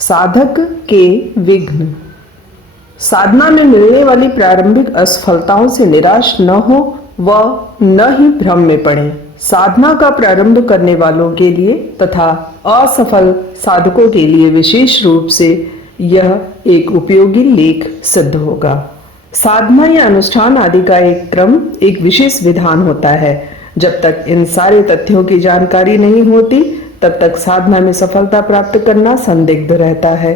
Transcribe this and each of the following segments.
साधक के विघ्न। साधना में मिलने वाली प्रारंभिक असफलताओं से निराश न हो व न ही भ्रम में पड़े। साधना का प्रारंभ करने वालों के लिए तथा असफल साधकों के लिए विशेष रूप से यह एक उपयोगी लेख सिद्ध होगा। साधना या अनुष्ठान आदि का एक क्रम, एक विशेष विधान होता है। जब तक इन सारे तथ्यों की जानकारी नहीं होती तब तक साधना में सफलता प्राप्त करना संदिग्ध रहता है।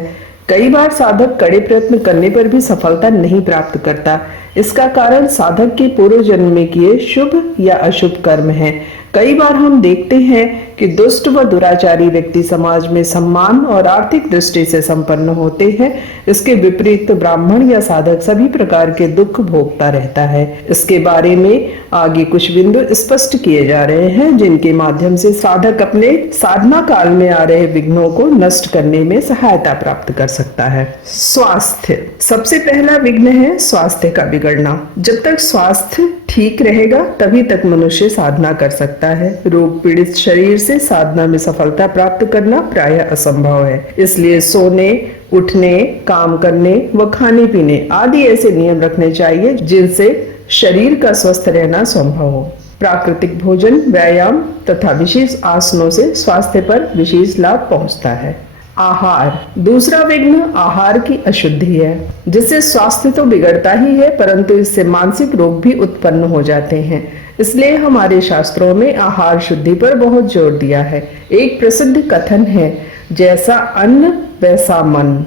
कई बार साधक कड़े प्रयत्न करने पर भी सफलता नहीं प्राप्त करता। इसका कारण साधक के पूर्व जन्म में किए शुभ या अशुभ कर्म है। कई बार हम देखते हैं कि दुष्ट व दुराचारी व्यक्ति समाज में सम्मान और आर्थिक दृष्टि से संपन्न होते हैं। इसके विपरीत ब्राह्मण या साधक सभी प्रकार के दुख भोगता रहता है। इसके बारे में आगे कुछ बिंदु स्पष्ट किए जा रहे हैं, जिनके माध्यम से साधक अपने साधना काल में आ रहे विघ्नों को नष्ट करने में सहायता प्राप्त कर सकता है। स्वास्थ्य। सबसे पहला विघ्न है स्वास्थ्य का बिगड़ना। जब तक स्वास्थ्य ठीक रहेगा तभी तक मनुष्य साधना कर सकता है। रोग पीड़ित शरीर से साधना में सफलता प्राप्त करना प्रायः असंभव है। इसलिए सोने, उठने, काम करने व खाने पीने आदि ऐसे नियम रखने चाहिए जिनसे शरीर का स्वस्थ रहना संभव हो। प्राकृतिक भोजन, व्यायाम तथा विशेष आसनों से स्वास्थ्य पर विशेष लाभ पहुंचता है। आहार। दूसरा विघ्न आहार की अशुद्धि है, जिससे स्वास्थ्य तो बिगड़ता ही है परंतु इससे मानसिक रोग भी उत्पन्न हो जाते हैं। इसलिए हमारे शास्त्रों में आहार शुद्धि पर बहुत जोर दिया है। एक प्रसिद्ध कथन है, जैसा अन्न वैसा मन।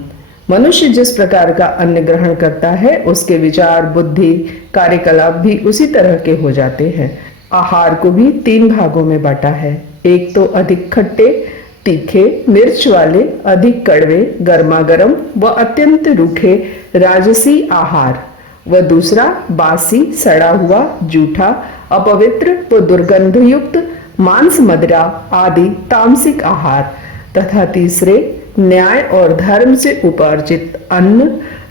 मनुष्य जिस प्रकार का अन्न ग्रहण करता है उसके विचार, बुद्धि, कार्यकलाप भी उसी तरह के हो जाते हैं। आहार को भी 3 भागों में बांटा है। एक तो अधिक खट्टे, तीखे, मिर्च वाले, अधिक कड़वे, गर्मा गर्म व अत्यंत रूखे राजसी आहार व दूसरा बासी, सड़ा हुआ, जूठा, अपवित्र व दुर्गंधयुक्त मांस, मदिरा आदि तामसिक आहार तथा तीसरे न्याय और धर्म से उपार्जित अन्न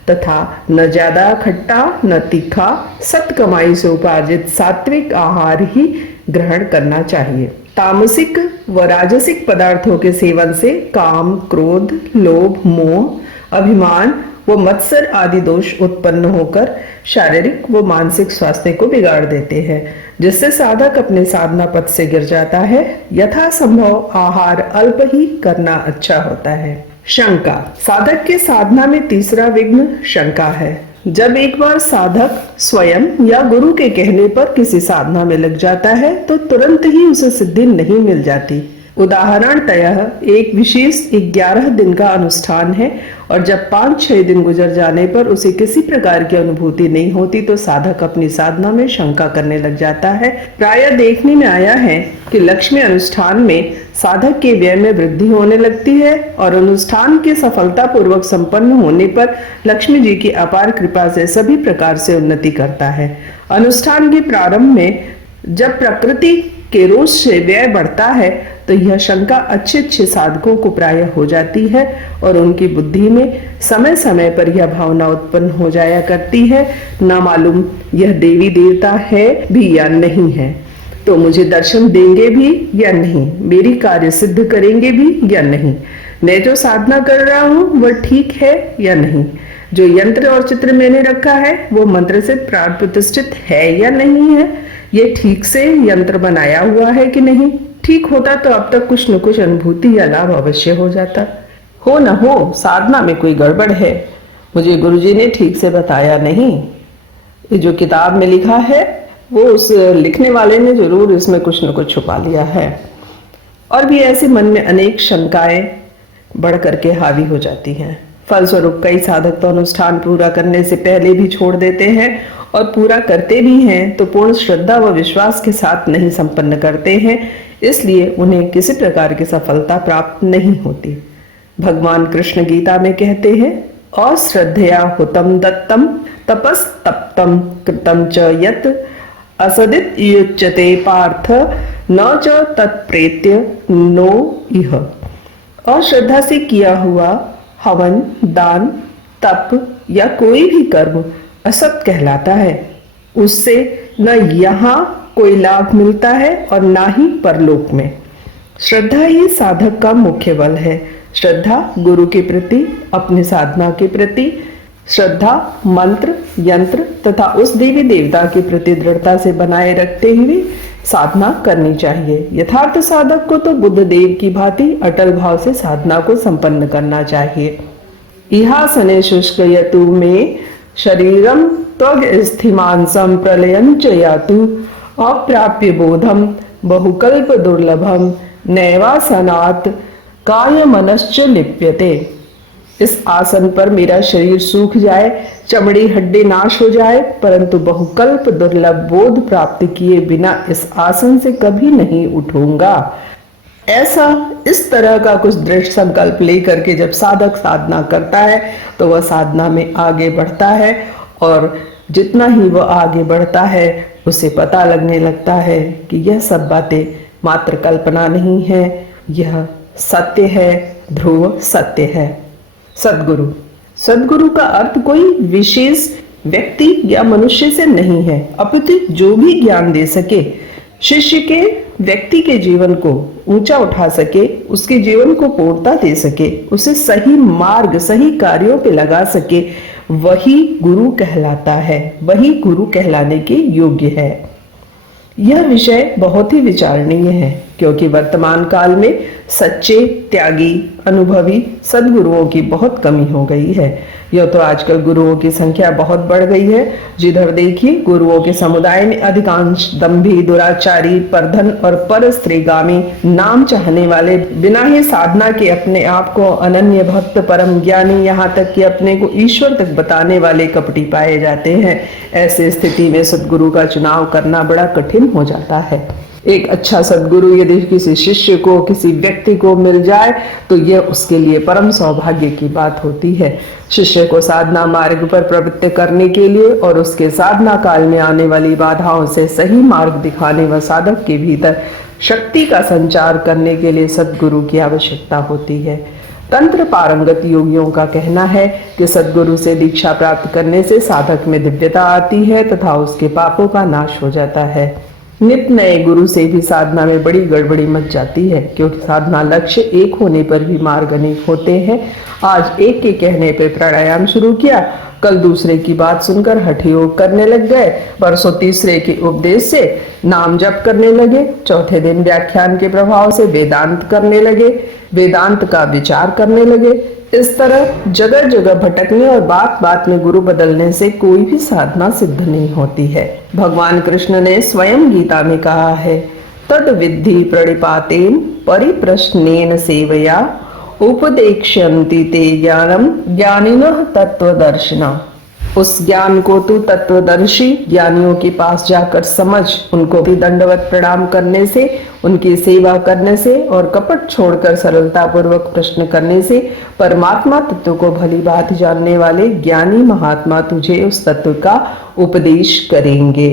तथा न ज्यादा खट्टा न तीखा, सत कमाई से उपार्जित सात्विक आहार ही ग्रहण करना चाहिए। तामसिक व राजसिक पदार्थों के सेवन से काम, क्रोध, लोभ, मोह, अभिमान व मत्सर आदि दोष उत्पन्न होकर शारीरिक व मानसिक स्वास्थ्य को बिगाड़ देते हैं, जिससे साधक अपने साधना पथ से गिर जाता है। यथासंभव आहार अल्प ही करना अच्छा होता है। शंका। साधक के साधना में तीसरा विघ्न शंका है। जब एक बार साधक स्वयं या गुरु के कहने पर किसी साधना में लग जाता है तो तुरंत ही उसे सिद्धि नहीं मिल जाती। उदाहरणतः एक विशेष 11 दिन का अनुष्ठान है और जब 5-6 दिन गुजर जाने पर उसे किसी प्रकार की अनुभूति नहीं होती तो साधक अपनी साधना में शंका करने लग जाता है। प्रायः देखने में आया है कि लक्ष्मी अनुष्ठान में साधक के व्यय में वृद्धि होने लगती है और अनुष्ठान के सफलतापूर्वक संपन्न होने पर लक्ष्मी जी की अपार कृपा से सभी प्रकार से उन्नति करता है। अनुष्ठान के प्रारंभ में जब प्रकृति के रोष से व्यय बढ़ता है तो यह शंका अच्छे साधकों को प्रायः हो जाती है और उनकी बुद्धि में समय समय पर यह भावना उत्पन्न हो जाया करती है, ना मालूम यह देवी देवता है भी या नहीं है, तो मुझे दर्शन देंगे भी या नहीं, मेरी कार्य सिद्ध करेंगे भी या नहीं, मैं जो साधना कर रहा हूँ वह ठीक है या नहीं, जो यंत्र और चित्र मैंने रखा है वो मंत्र से प्राण प्रतिष्ठित है या नहीं है, ये ठीक से यंत्र बनाया हुआ है कि नहीं। ठीक होता तो अब तक कुछ न कुछ अनुभूति या लाभ अवश्य हो जाता। हो न हो साधना में कोई गड़बड़ है, मुझे गुरुजी ने ठीक से बताया नहीं, ये जो किताब में लिखा है वो उस लिखने वाले ने जरूर इसमें कुछ न कुछ छुपा लिया है। और भी ऐसे मन में अनेक शंकाएं बढ़ करके हावी हो जाती हैं। फलस्वरूप कई साधक तो अनुष्ठान पूरा करने से पहले भी छोड़ देते हैं और पूरा करते भी हैं तो पूर्ण श्रद्धा व विश्वास के साथ नहीं संपन्न करते हैं, इसलिए उन्हें किसी प्रकार की सफलता प्राप्त नहीं होती। भगवान कृष्ण गीता में कहते हैं, अश्रद्धया हुतम दत्तम तपस तप्तम कृतम च यत् असदित युच्यते पार्थ न च तत्प्रेत्य नो इह। अश्रद्धा से किया हुआ हवन, दान, तप या कोई भी कर्म असत कहलाता है। उससे न यहाँ कोई लाभ मिलता है और ना ही परलोक में। श्रद्धा ही साधक का मुख्य बल है। श्रद्धा गुरु के प्रति, अपने साधना के प्रति श्रद्धा मंत्र, यंत्र तथा उस देवी देवता के प्रति दृढ़ता से बनाए रखते हुए साधना करनी चाहिए। यथार्थ साधक को तो बुद्ध देव की भांति अटल भाव से साधना को संपन्न करना चाहिए। इहासने शुष्कयतु में शरीरम त्वग स्थिमान संप्रलयं च यातु अप्राप्य बोधम बहुकल्प दुर्लभम नैवासनात् काय मनश्च लिप्यते। इस आसन पर मेरा शरीर सूख जाए, चमड़ी हड्डी नाश हो जाए, परंतु बहुकल्प दुर्लभ बोध प्राप्त किए बिना इस आसन से कभी नहीं उठूंगा। ऐसा इस तरह का कुछ दृढ़ संकल्प लेकर के जब साधक साधना करता है तो वह साधना में आगे बढ़ता है, और जितना ही वह आगे बढ़ता है उसे पता लगने लगता है कि यह सब बातें मात्र कल्पना नहीं है, यह सत्य है, ध्रुव सत्य है। सद्गुरु, सद्गुरु का अर्थ कोई विशेष व्यक्ति या मनुष्य से नहीं है, अपितु जो भी ज्ञान दे सके, शिष्य के व्यक्ति के जीवन को ऊंचा उठा सके, उसके जीवन को पूर्णता दे सके, उसे सही मार्ग सही कार्यों पे लगा सके, वही गुरु कहलाता है, वही गुरु कहलाने के योग्य है। यह विषय बहुत ही विचारणीय है, क्योंकि वर्तमान काल में सच्चे त्यागी अनुभवी सद्गुरुओं की बहुत कमी हो गई है। यह तो आजकल गुरुओं की संख्या बहुत बढ़ गई है। जिधर देखिए गुरुओं के समुदाय में अधिकांश दंभी, दुराचारी, परधन और पर स्त्रीगामी, नाम चाहने वाले, बिना ही साधना के अपने आप को अनन्य भक्त, परम ज्ञानी, यहाँ तक कि अपने को ईश्वर तक बताने वाले कपटी पाए जाते हैं। ऐसी स्थिति में सद्गुरु का चुनाव करना बड़ा कठिन हो जाता है। एक अच्छा सद्गुरु यदि किसी शिष्य को, किसी व्यक्ति को मिल जाए तो यह उसके लिए परम सौभाग्य की बात होती है। शिष्य को साधना मार्ग पर प्रवृत्त करने के लिए और उसके साधना काल में आने वाली बाधाओं से सही मार्ग दिखाने व साधक के भीतर शक्ति का संचार करने के लिए सद्गुरु की आवश्यकता होती है। तंत्र पारंगत योगियों का कहना है कि सद्गुरु से दीक्षा प्राप्त करने से साधक में दिव्यता आती है तथा उसके पापों का नाश हो जाता है। नित नए गुरु से भी साधना में बड़ी गड़बड़ी मच जाती है, क्योंकि साधना लक्ष्य एक होने पर भी मार्ग अनेक होते हैं। आज एक के कहने पे प्राणायाम शुरू किया, कल दूसरे की बात सुनकर हठ योग करने लग गए, परसों तीसरे के उपदेश से नाम जप करने लगे, चौथे दिन व्याख्यान के प्रभाव से वेदांत करने लगे, वेदांत का विचार करने लगे। इस तरह जगह जगह भटकने और बात बात में गुरु बदलने से कोई भी साधना सिद्ध नहीं होती है। भगवान कृष्ण ने स्वयं गीता में कहा है, तद विद्धि प्रणिपातेन परिप्रश्नेन सेवया उपदेक्ष्यन्ति ते ज्ञानम ज्ञानिनः तत्वदर्शिनः। उस ज्ञान को तू तत्वदर्शी ज्ञानियों के पास जाकर समझ, उनको भी दंडवत प्रणाम करने से, उनकी सेवा करने से और कपट छोड़कर सरलता पूर्वक प्रश्न करने से परमात्मा तत्व को भली बात जानने वाले ज्ञानी महात्मा तुझे उस तत्व का उपदेश करेंगे।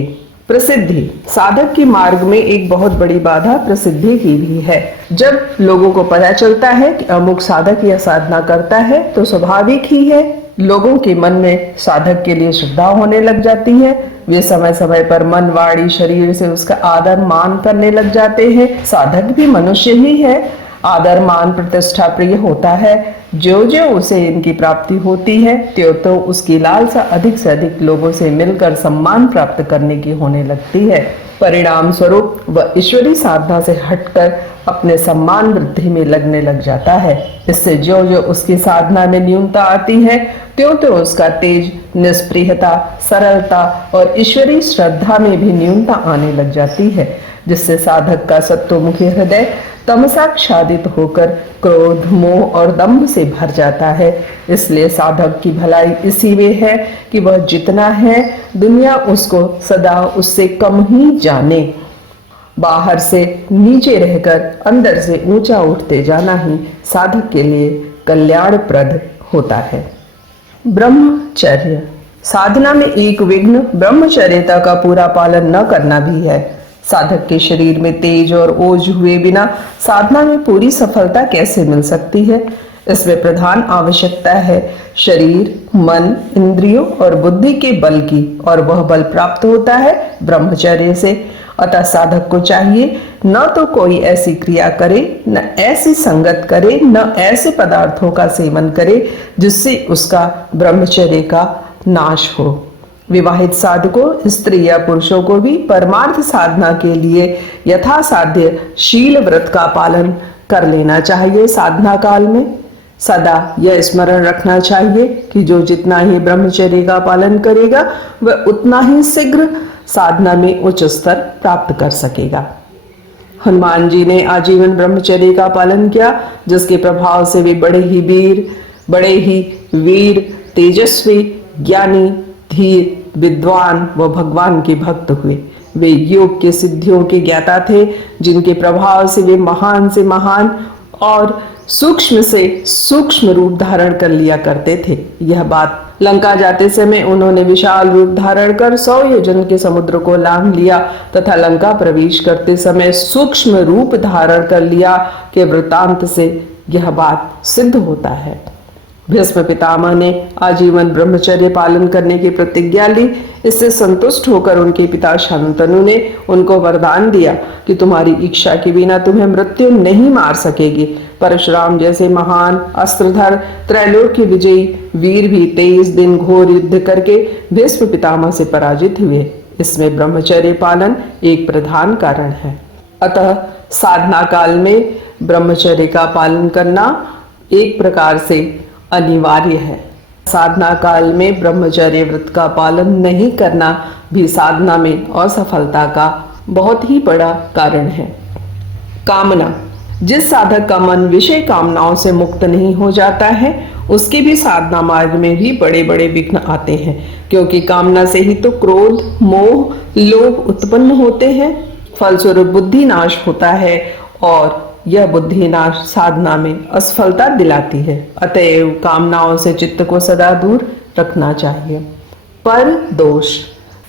प्रसिद्धि, साधक के मार्ग में एक बहुत बड़ी बाधा प्रसिद्धि की भी है। जब लोगों को पता चलता है कि अमुक साधक यह साधना करता है तो स्वाभाविक ही है लोगों के मन में साधक के लिए श्रद्धा होने लग जाती है। वे समय समय पर मन, वाणी, शरीर से उसका आदर मान करने लग जाते हैं। साधक भी मनुष्य ही है, आदर मान प्रतिष्ठा प्रिय होता है। जो जो उसे इनकी प्राप्ति होती है त्यों तो उसकी लालसा अधिक से अधिक लोगों से मिलकर सम्मान प्राप्त करने की होने लगती है। परिणाम स्वरूप वह ईश्वरी साधना से हटकर अपने सम्मान वृद्धि में लगने लग जाता है। इससे जो जो उसकी साधना में न्यूनता आती है त्यों तो उसका तेज, निष्प्रियता, सरलता और ईश्वरी श्रद्धा में भी न्यूनता आने लग जाती है, जिससे साधक का सत्वमुखी हृदय तमसाच्छादित होकर क्रोध, मोह और दंभ से भर जाता है। इसलिए साधक की भलाई इसी में है कि वह जितना है दुनिया उसको सदा उससे कम ही जाने। बाहर से नीचे रहकर अंदर से ऊंचा उठते जाना ही साधक के लिए कल्याणप्रद होता है। ब्रह्मचर्य, साधना में एक विघ्न ब्रह्मचर्यता का पूरा पालन न करना भी है। साधक के शरीर में तेज और ओज हुए बिना साधना में पूरी सफलता कैसे मिल सकती है? इसमें प्रधान आवश्यकता है शरीर, मन, इंद्रियों और बुद्धि के बल की, और वह बल प्राप्त होता है ब्रह्मचर्य से। अतः साधक को चाहिए न तो कोई ऐसी क्रिया करे, न ऐसी संगत करे, न ऐसे पदार्थों का सेवन करे जिससे उसका ब्रह्मचर्य का नाश हो। विवाहित साधकों, स्त्री या पुरुषों को भी परमार्थ साधना के लिए यथासाध्य शील व्रत का पालन कर लेना चाहिए। साधना काल में सदा यह स्मरण रखना चाहिए कि जो जितना ही ब्रह्मचर्य का पालन करेगा वह उतना ही शीघ्र साधना में उच्च स्तर प्राप्त कर सकेगा। हनुमान जी ने आजीवन ब्रह्मचर्य का पालन किया, जिसके प्रभाव से वे बड़े ही वीर, तेजस्वी, ज्ञानी, धीर, विद्वान व भगवान के भक्त हुए। वे योग के सिद्धियों के ज्ञाता थे, जिनके प्रभाव से वे महान से महान और सूक्ष्म से सूक्ष्म रूप धारण कर लिया करते थे। यह बात लंका जाते समय उन्होंने विशाल रूप धारण कर 100 योजन के समुद्र को लांघ लिया तथा लंका प्रवेश करते समय सूक्ष्म रूप धारण कर लिया के वृतांत से यह बात सिद्ध होता है। भीष्म पितामह ने आजीवन ब्रह्मचर्य पालन करने की प्रतिज्ञा ली। इससे संतुष्ट होकर उनके पिता शांतनु ने उनको वरदान दिया कि तुम्हारी इच्छा के बिना तुम्हें मृत्यु नहीं मार सकेगी। परशुराम जैसे महान अस्त्रधर, त्रैलोक्य विजयी वीर भी 23 दिन घोर युद्ध करके भीष्म पितामह से पराजित हुए। इसमें ब्रह्मचर्य पालन एक प्रधान कारण है। अतः साधना काल में ब्रह्मचर्य का पालन करना एक प्रकार से अनिवार्य है। साधना काल में ब्रह्मचर्य व्रत का पालन नहीं करना भी साधना में असफलता का बहुत ही बड़ा कारण है। कामना, जिस साधक का मन विषय कामनाओं से मुक्त नहीं हो जाता है, उसके भी साधना मार्ग में भी बड़े बड़े विघ्न आते हैं, क्योंकि कामना से ही तो क्रोध, मोह, लोभ उत्पन्न होते हैं। फलस्वरूप बुद्धि नाश होता है और यह बुद्धि नाश साधना में असफलता दिलाती है। अतएव कामनाओं से चित्त को सदा दूर रखना चाहिए। पर दोष,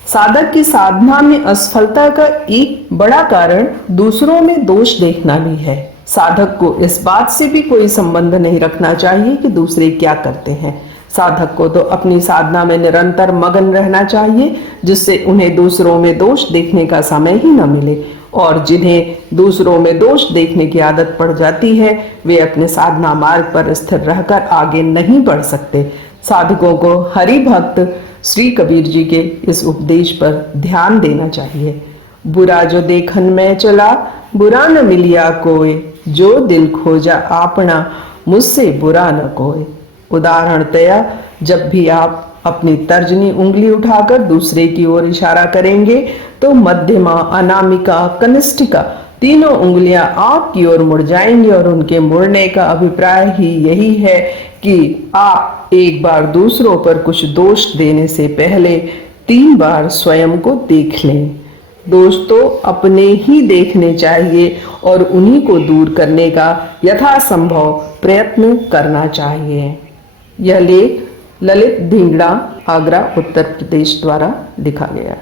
साधक की साधना में असफलता का एक बड़ा कारण दूसरों में दोष देखना भी है। साधक को इस बात से भी कोई संबंध नहीं रखना चाहिए कि दूसरे क्या करते हैं। साधक को तो अपनी साधना में निरंतर मगन रहना चाहिए, जिससे उन्हें दूसरों में दोष देखने का समय ही न मिले। और जिन्हें दूसरों में दोष देखने की आदत पड़ जाती है, वे अपने साधना मार्ग पर स्थिर रहकर आगे नहीं बढ़ सकते। साधकों को हरि भक्त श्री कबीर जी के इस उपदेश पर ध्यान देना चाहिए। बुरा जो देखन में चला, बुरा न मिलिया कोय, जो दिल खोजा आपना, मुझसे बुरा न कोय। उदाहरणतया जब भी आप अपनी तर्जनी उंगली उठाकर दूसरे की ओर इशारा करेंगे तो मध्यमा, अनामिका, कनिष्ठिका तीनों उंगलियां आपकी ओर मुड़ जाएंगी और उनके मुड़ने का अभिप्राय ही यही है कि आप एक बार दूसरों पर कुछ दोष देने से पहले 3 बार स्वयं को देख लें। दोष तो अपने ही देखने चाहिए और उन्हीं को दूर करने का यथासंभव प्रयत्न करना चाहिए। यह लेख ललित धिंगड़ा, आगरा, उत्तर प्रदेश द्वारा लिखा गया।